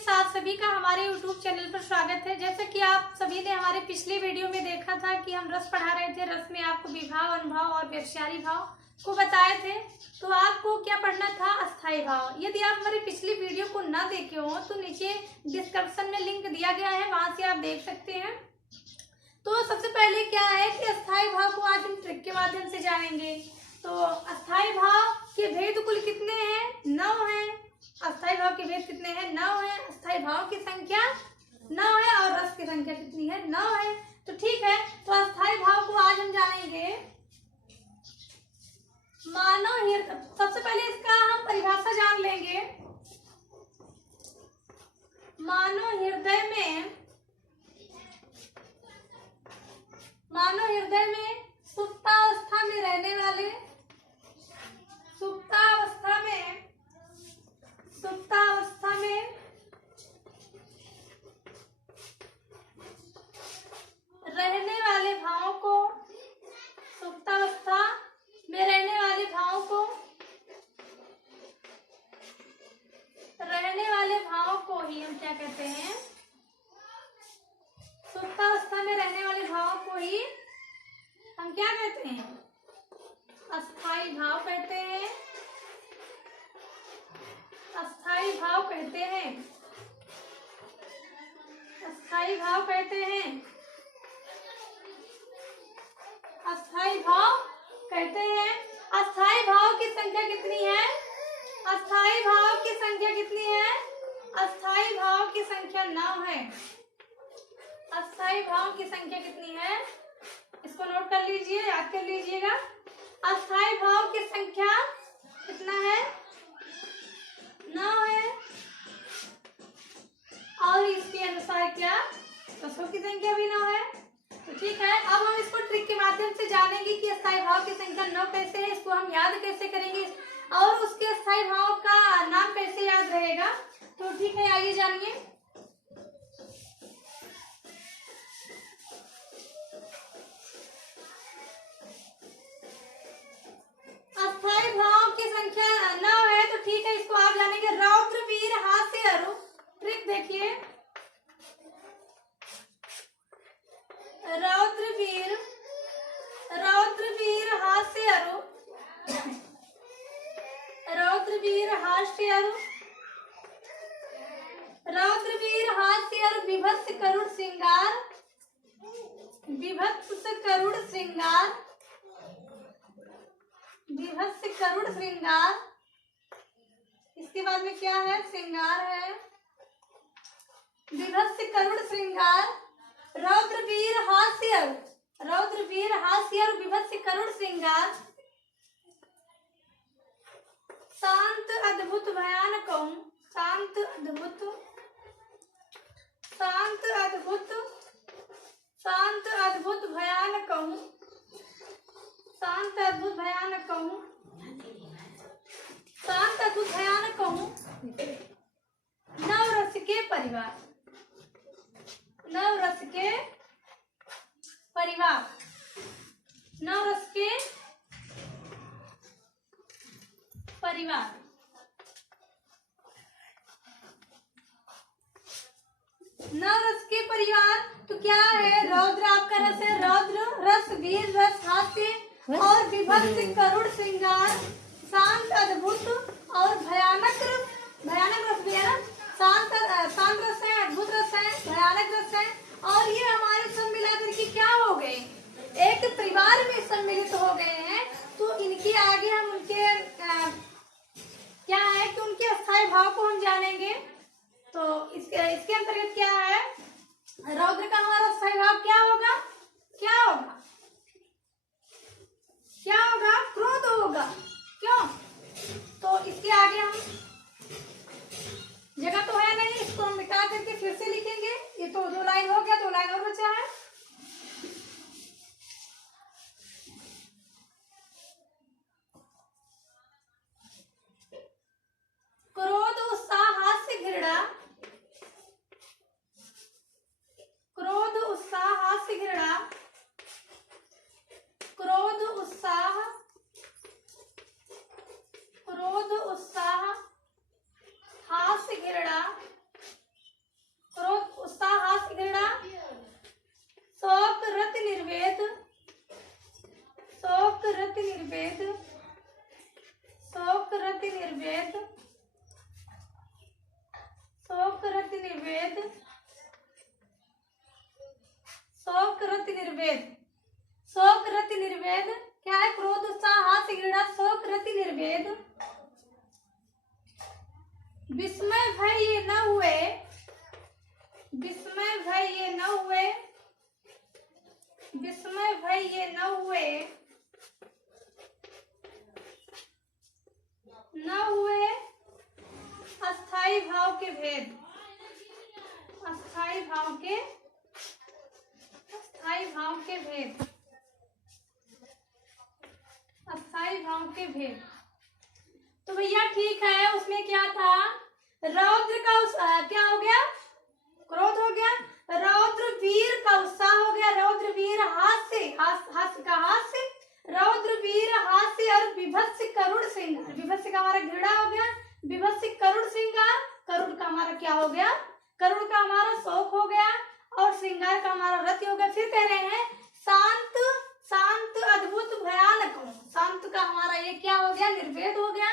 Friends, आप सभी का हमारे YouTube चैनल पर स्वागत है। जैसा कि आप सभी ने हमारे पिछले वीडियो में देखा था कि हम रस पढ़ा रहे थे। रस में आपको विभाव, अनुभाव और व्यवसायी भाव को बताए थे। तो आपको क्या पढ़ना था? अस्थाई भाव। यदि आप हमारी पिछली वीडियो को ना देखे हो तो नीचे डिस्क्रिप्शन में लिंक दिया गया है, वहां से आप देख सकते हैं। तो सबसे पहले क्या है कि अस्थाई भाव को आज हम ट्रिक के माध्यम से जानेंगे। तो अस्थाई भाव के भेद कुल कितने हैं? 9 हैं। अस्थाई भाव के भेद कितने हैं? 9 हैं। अस्थाई भाव की संख्या 9 है और रस की संख्या कितनी है? 9 है। तो ठीक है, तो अस्थाई भाव को आज हम जानेंगे। मानव हृदय, सबसे पहले इसका हम परिभाषा जान लेंगे। मानव हृदय में सुप्तावस्था में रहने वाले, सुप्तावस्था में रहने वाले भावों को, सुप्तावस्था में रहने वाले भावों को, रहने वाले भावों को ही हम क्या कहते हैं? सुप्तावस्था में रहने वाले भावों को ही हम क्या कहते हैं? अस्थाई भाव कहते हैं। अस्थाई भाव कहते हैं। अस्थाई भाव कहते हैं। अस्थाई भाव कहते हैं। अस्थाई भाव की संख्या कितनी है? अस्थाई भाव की संख्या कितनी है? अस्थाई भाव की संख्या 9 है। अस्थाई भाव की संख्या कितनी है? इसको नोट कर लीजिए, याद कर लीजिएगा। अस्थाई भाव की संख्या कितना है? 9 है। और इसके अनुसार क्या? रसों की संख्या भी 9 है। तो ठीक है, अब हम इसको ट्रिक के माध्यम से जानेंगे कि अस्थाई भाव की संख्या 9 कैसे है, इसको हम याद कैसे करेंगे और उसके अस्थाई भाव का नाम कैसे याद रहेगा। तो ठीक है, आइए जानिए। अस्थाई भाव की संख्या 9 है। तो ठीक है, इसको आप जानेंगे। रौद्र, वीर, हास्य, अरु। ट्रिक देखिए। रौद्र, वीर, हास्य, अरु। रौद्र, वीर, हास्य, अरु। रौद्र, वीर, हास्य, अरु। बीभत्स, करुण, श्रृंगार। बीभत्स, करुण, श्रृंगार। बीभत्स, करुण, श्रृंगार। इसके बाद में क्या है? श्रृंगार है। बीभत्स, करुण, श्रृंगार। रौद्र, वीर, हास्य। रौद्र, वीर, हास्य और बीभत्स, करुण, श्रृंगार। शांत, अद्भुत, भयानक। शांत, अद्भुत, शांत, अद्भुत, शांत, अद्भुत, भयानक। शांत, अद्भुत, भयानक। शांत, अद्भुत, भयानक। नवरस के परिवार। नवरस के परिवार। नवरस के परिवार। नवरस के परिवार। तो क्या है? रौद्र आपका रस है। रौद्र रस, वीर रस, हास्य और बीभत्स, करुण, श्रृंगार। शांत, अद्भुत और भयानक रस। भयानक रस भी है ना। शांत रस है, अद्भुत रस है, भयानक रस है। और ये हमारे सब मिलाकर के क्या हो गए? एक परिवार में सम्मिलित हो गए हैं। तो इनके आगे हम उनके क्या है कि उनके अस्थाई भाव को हम जानेंगे। तो इसके अंतर्गत क्या है? रौद्र का हमारा अस्थाई भाव क्या होगा? क्या होगा? क्या होगा? क्रोध होगा। क्यों? तो इसके आगे हम, जगह तो है नहीं, इसको हम मिटा करके फिर से लिखेंगे। ये तो 2 लाइन हो गया, 2 लाइन और बचा है। क्रोध, उत्साह, हास्य, घृणा। क्रोध, उत्साह, हास्य, घृणा। क्रोध, उत्साह, निर्वेद, शोक रति निर्वेद, शोक रति निर्वेद, शोक रति निर्वेद क्या है? क्रोध उत्साह हास्य घृणा शोक रति निर्वेद। विस्मय भय ये न हुए, विस्मय भय ये न हुए, विस्मय भय ये न हुए, न हुए अस्थाई भाव के भेद, अस्थाई भाव के, अस्थाई भाव के भेद, अस्थाई भाव के भेद। तो भैया ठीक है, उसमें क्या था? रौद्र का क्या हो गया? क्रोध हो गया। रौद्र वीर का उत्साह हो गया। रौद्र वीर हास्य, हास्य का हास्य, रौद्र वीर हास्य और विभत्स करुण श्रृंगार। विभत्स का हमारा घृणा हो गया, विभत्स करुण श्रृंगार। करुण का हमारा क्या हो गया? करुण का हमारा शोक हो गया और श्रृंगार का हमारा रति हो गया। फिर कह रहे हैं शांत, शांत अद्भुत भयानक। शांत का हमारा ये क्या हो गया? निर्वेद हो गया।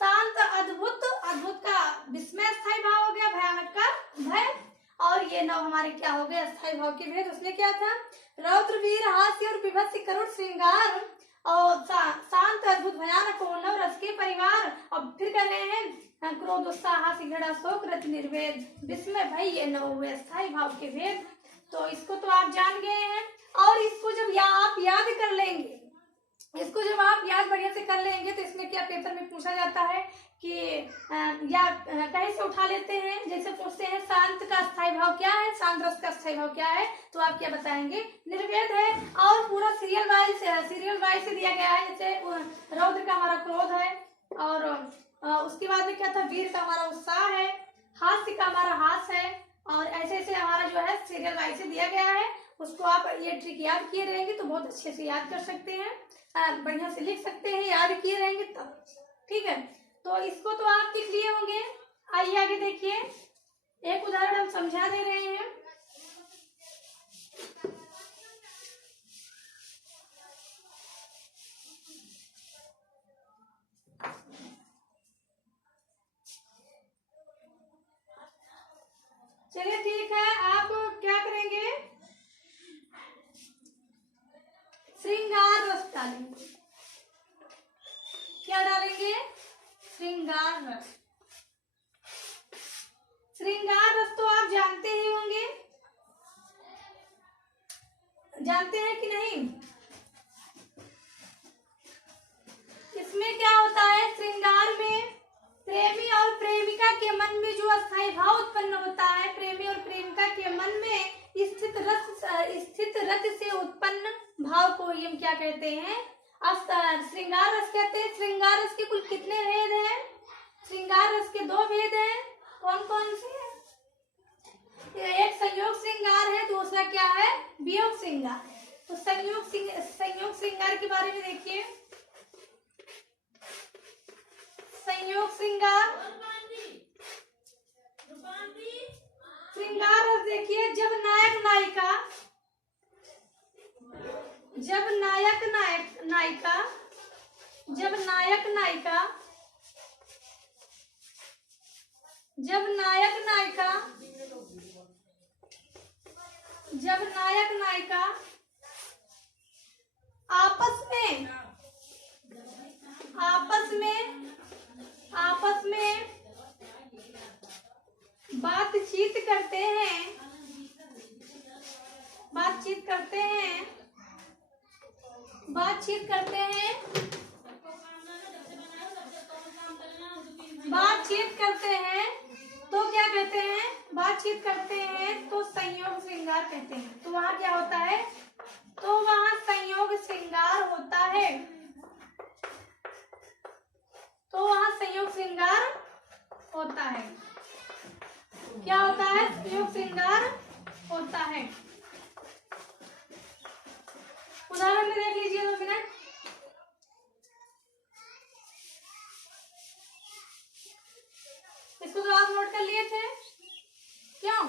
शांत अद्भुत, अद्भुत का विस्मय स्थायी भाव हो गया, भयानक का भय, और ये नव हमारे क्या हो गए? अस्थायी भाव के भेद। उसमें क्या था? रौद्र वीर हास्य और विभत्स करुण श्रृंगार और शांत अद्भुत भयानक नव रस के परिवार। अब फिर कह रहे हैं क्रोध उत्साह हास्य घृणा शोक रति निर्वेद, विस्मय भय ये न हुए अस्थायी भाव के भेद। तो इसको तो आप जान गए हैं। और इसको जब आप याद कर लेंगे, इसको जब आप याद बढ़िया से कर लेंगे तो इसमें क्या पेपर में पूछा जाता है कि या कहीं से उठा लेते हैं। जैसे पूछते हैं शांत का स्थायी भाव क्या है, शांत रस का स्थायी भाव क्या है, तो आप क्या बताएंगे? निर्वेद है। और पूरा सीरियल वाइज से दिया गया है। जैसे रौद्र का हमारा क्रोध है, और उसके बाद में क्या था? वीर का हमारा उत्साह है, हास्य का हमारा हास है, और ऐसे ऐसे हमारा जो है सीरियल वाइज से दिया गया है। उसको आप ये ट्रिक याद किए रहेंगे तो बहुत अच्छे से याद कर सकते हैं, बढ़िया से लिख सकते हैं, याद किए रहेंगे तब। ठीक है, तो इसको तो आप लिख लिए होंगे। आइए आगे देखिए, एक उदाहरण हम समझा दे रहे हैं। चलिए ठीक है, आप क्या करेंगे? श्रृंगार रस डालेंगे। क्या डालेंगे? श्रृंगार रस। श्रृंगार रस तो आप जानते ही होंगे, जानते हैं कि नहीं? इसमें क्या होता है? श्रृंगार में प्रेमी और प्रेमिका के मन में जो अस्थायी भाव उत्पन्न होता है, प्रेमी और प्रेमिका के मन में स्थित रस से उत्पन्न भाव को हम क्या कहते हैं? श्रृंगार रस कहते हैं। श्रृंगार रस के कुल कितने भेद हैं? श्रृंगार रस के 2 भेद हैं। कौन कौन से हैं? एक संयोग श्रृंगार है, दूसरा क्या है? वियोग श्रृंगार। तो संयोग श्रृंगार के बारे में देखिए। संयोग श्रृंगार, श्रृंगार रस देखिए, जब नायक नायिका, जब नायक नायिका, जब नायक नायिका, जब नायक नायिका, जब नायक नायिका आपस में बातचीत करते हैं, बातचीत करते हैं, बातचीत करते हैं, बातचीत करते हैं, तो क्या कहते हैं? बातचीत करते हैं तो संयोग श्रृंगार कहते हैं। तो वहां क्या होता है? तो वहां संयोग श्रृंगार होता है। तो वहां संयोग श्रृंगार होता है। क्या होता है? संयोग श्रृंगार होता है। उदाहरण में देख लीजिए 2 मिनट। इसको तो आप नोट कर लिए थे, क्यों?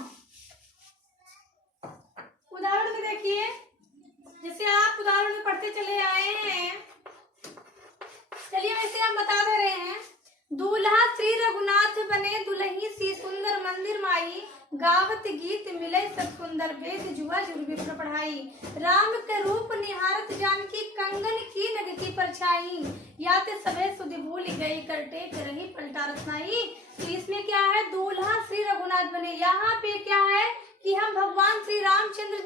उदाहरण में देखिए, जैसे आप उदाहरण में पढ़ते चले आए हैं, चलिए वैसे हम बता दे रहे हैं। दूरी मंदिर माई, गावत गीत मिले सब सुंदर, वेद जुआ जुर विप्र पढ़ाई। राम के रूप निहारत जानकी, कंगन की नग की परछाई, याते सबे सुध भूल गई, करटे रही पलटा रत्नाई। तो इसमें क्या है, दूल्हा श्री रघुनाथ बने। यहाँ पे क्या है कि हम भगवान श्री रामचंद्र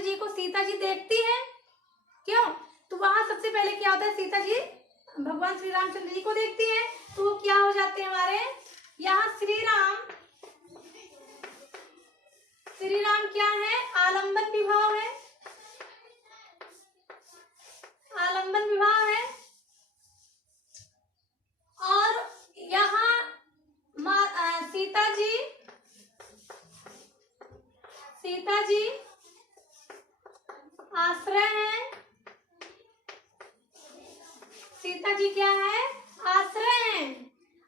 जी को सीता जी देखती हैं। क्यों? तो वहां सबसे पहले क्या होता है, सीता जी भगवान श्री रामचंद्र जी को देखती हैं, तो वो क्या हो जाते हैं हमारे, यहाँ श्री राम क्या है, आलंबन विवाह है, आलंबन विवाह है। और यहाँ सीता जी आश्रय है। सीता जी क्या है, आश्रय है।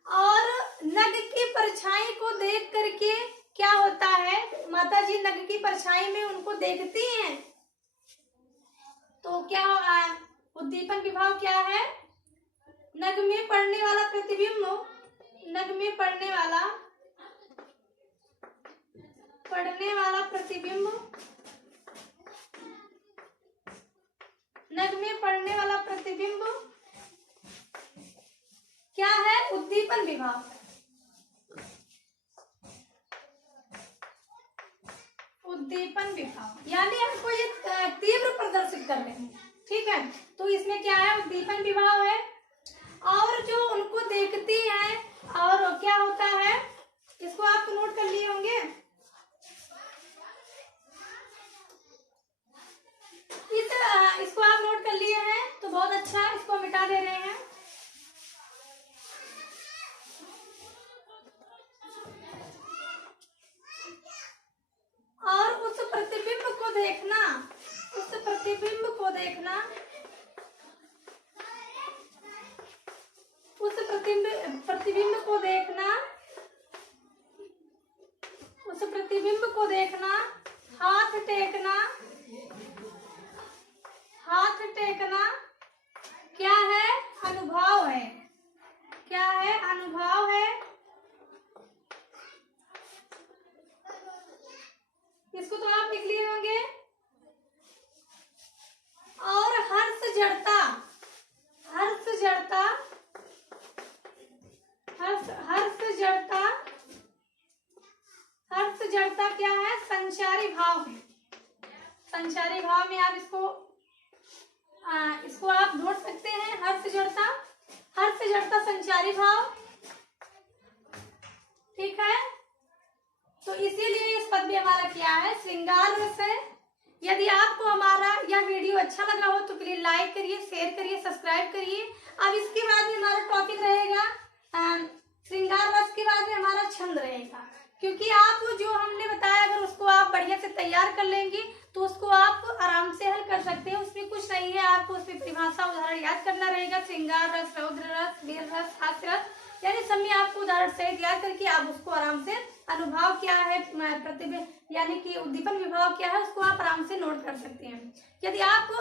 और नग की परछाई को देख करके क्या होता है, माता जी नग की परछाई में उनको देखती हैं। तो क्या उद्दीपन विभाव क्या है, नग में पड़ने वाला प्रतिबिंब, नग में पड़ने वाला प्रतिबिंब, नग में पड़ने वाला प्रतिबिंब क्या है, उद्दीपन विभाव। उद्दीपन विभाव यानी हमको ये तीव्र प्रदर्शित कर रहे हैं, ठीक है। तो इसमें क्या है, उद्दीपन विभाव है। और जो उनको देखती है, और क्या होता है, इसको आप नोट कर लिए होंगे। इसको आप नोट कर लिए हैं तो बहुत अच्छा है, इसको मिटा दे रहे हैं। और उस प्रतिबिंब को देखना, उस प्रतिबिंब को देखना, उस प्रतिबिंब को देखना, उस प्रतिबिंब को देखना, हाथ टेकना, हाथ टेकना क्या है, अनुभव है। क्या है, अनुभव है। इसको तो आप लिख लिए होंगे। और हर्ष जड़ता, हर्ष जड़ता, हर्ष जड़ता, हर्ष जड़ता क्या है, संचारी भाव है। संचारी भाव में आप इसको आप जोड़ सकते हैं, हर्ष जड़ता, हर्ष जड़ता संचारी भाव, ठीक है। तो इसीलिए इस पद में हमारा क्या है, श्रृंगार रस है। यदि आपको हमारा यह वीडियो अच्छा लगा हो तो प्लीज लाइक करिए, शेयर करिए, सब्सक्राइब करिए। अब इसके बाद में हमारा टॉपिक रहेगा श्रृंगार रस के बाद में हमारा छंद रहेगा, क्योंकि आप जो हमने बताया अगर उसको आप बढ़िया से तैयार कर लेंगे तो उसको आप आराम से हल कर सकते हैं। उसमें कुछ नहीं है, आपको उसमें परिभाषा उदाहरण याद करना रहेगा। श्रृंगार रस, रौद्र रस, वीर रस, हास्य रस, यानी सब में आपको उदाहरण सहित याद करके आप उसको आराम से, अनुभव क्या है, प्रतिबिंब यानी कि उद्दीपन विभाव क्या है, उसको आप आराम से नोट कर सकते हैं। यदि आपको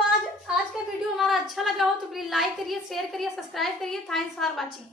आज का वीडियो हमारा अच्छा लगा हो तो प्लीज लाइक करिए, शेयर करिए, सब्सक्राइब करिए। Thanks for watching.